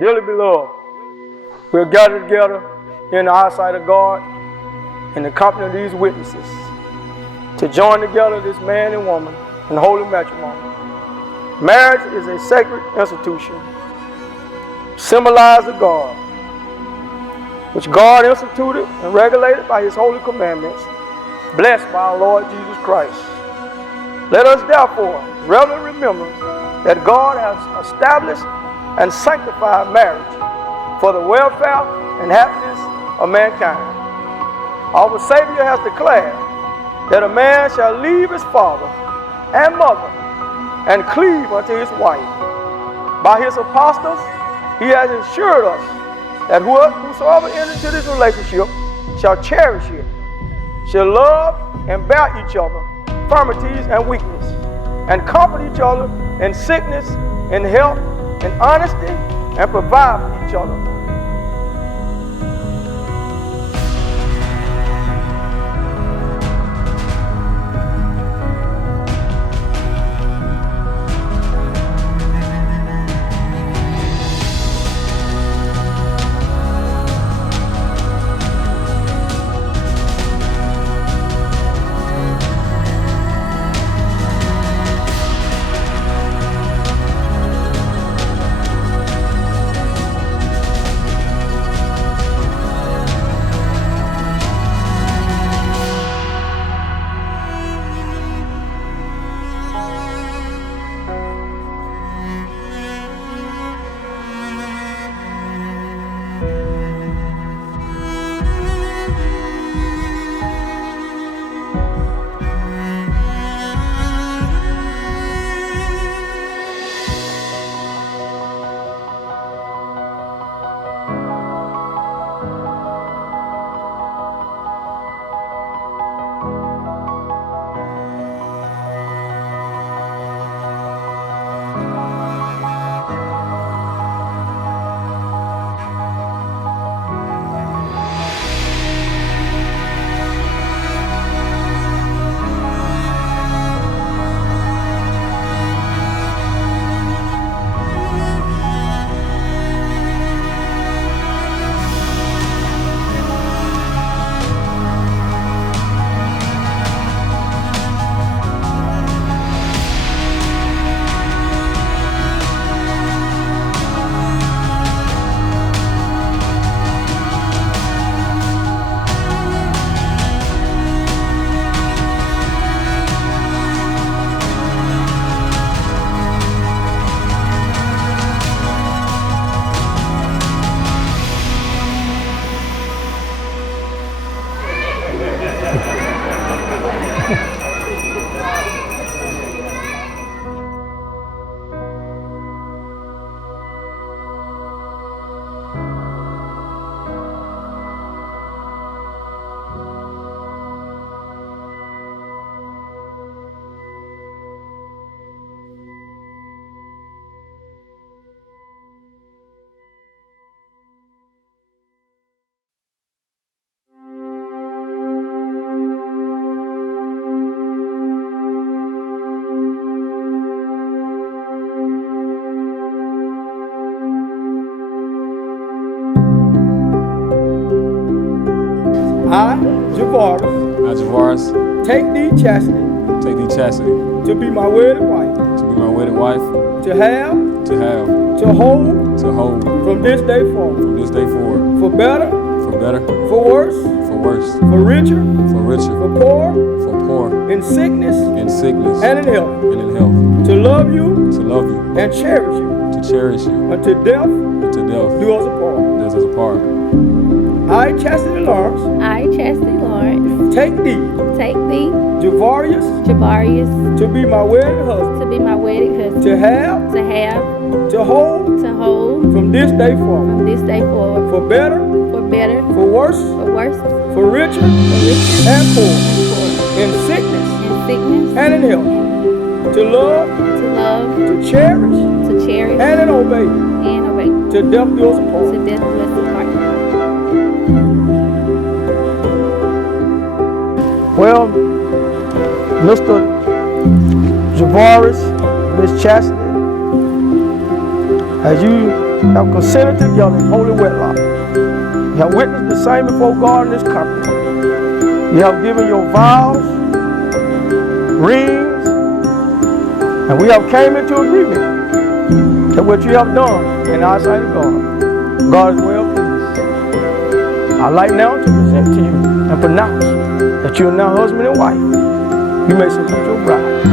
Dearly beloved, we are gathered together in the eyesight of God in the company of these witnesses to join together this man and woman in holy matrimony. Marriage is a sacred institution, symbolized of God, which God instituted and regulated by His holy commandments, blessed by our Lord Jesus Christ. Let us therefore reverently remember that God has established and sanctified marriage for the welfare and happiness of mankind. Our Savior has declared that a man shall leave his father and mother and cleave unto his wife. By His apostles, He has assured us that whosoever enters into this relationship shall cherish it, shall love and bear each other infirmities and weakness, and comfort each other in sickness, in health, in honesty, and provide for each other. I, Javaris, take thee, Chasity, to be my wedded wife, to have, to hold, from this day forward, for better, for worse, for richer, for poor, in sickness, and in health, to love you, and cherish you, until death do us apart. I, Chasity Lawrence, take thee, Javarius, to be my wedded husband, to have, to hold, from this day forward, for better, for worse, for richer, and poor, in sickness, and in health, to love, to cherish, and obey, till death do us apart. Well, Mr. Javaris, Miss Chasity, as you have consented together in holy wedlock, you have witnessed the same before God in this company. You have given your vows, rings, and we have came into agreement that what you have done in our sight of God is well pleased. I'd like now to present to you and pronounce that you are now husband and wife. You may salute your bride.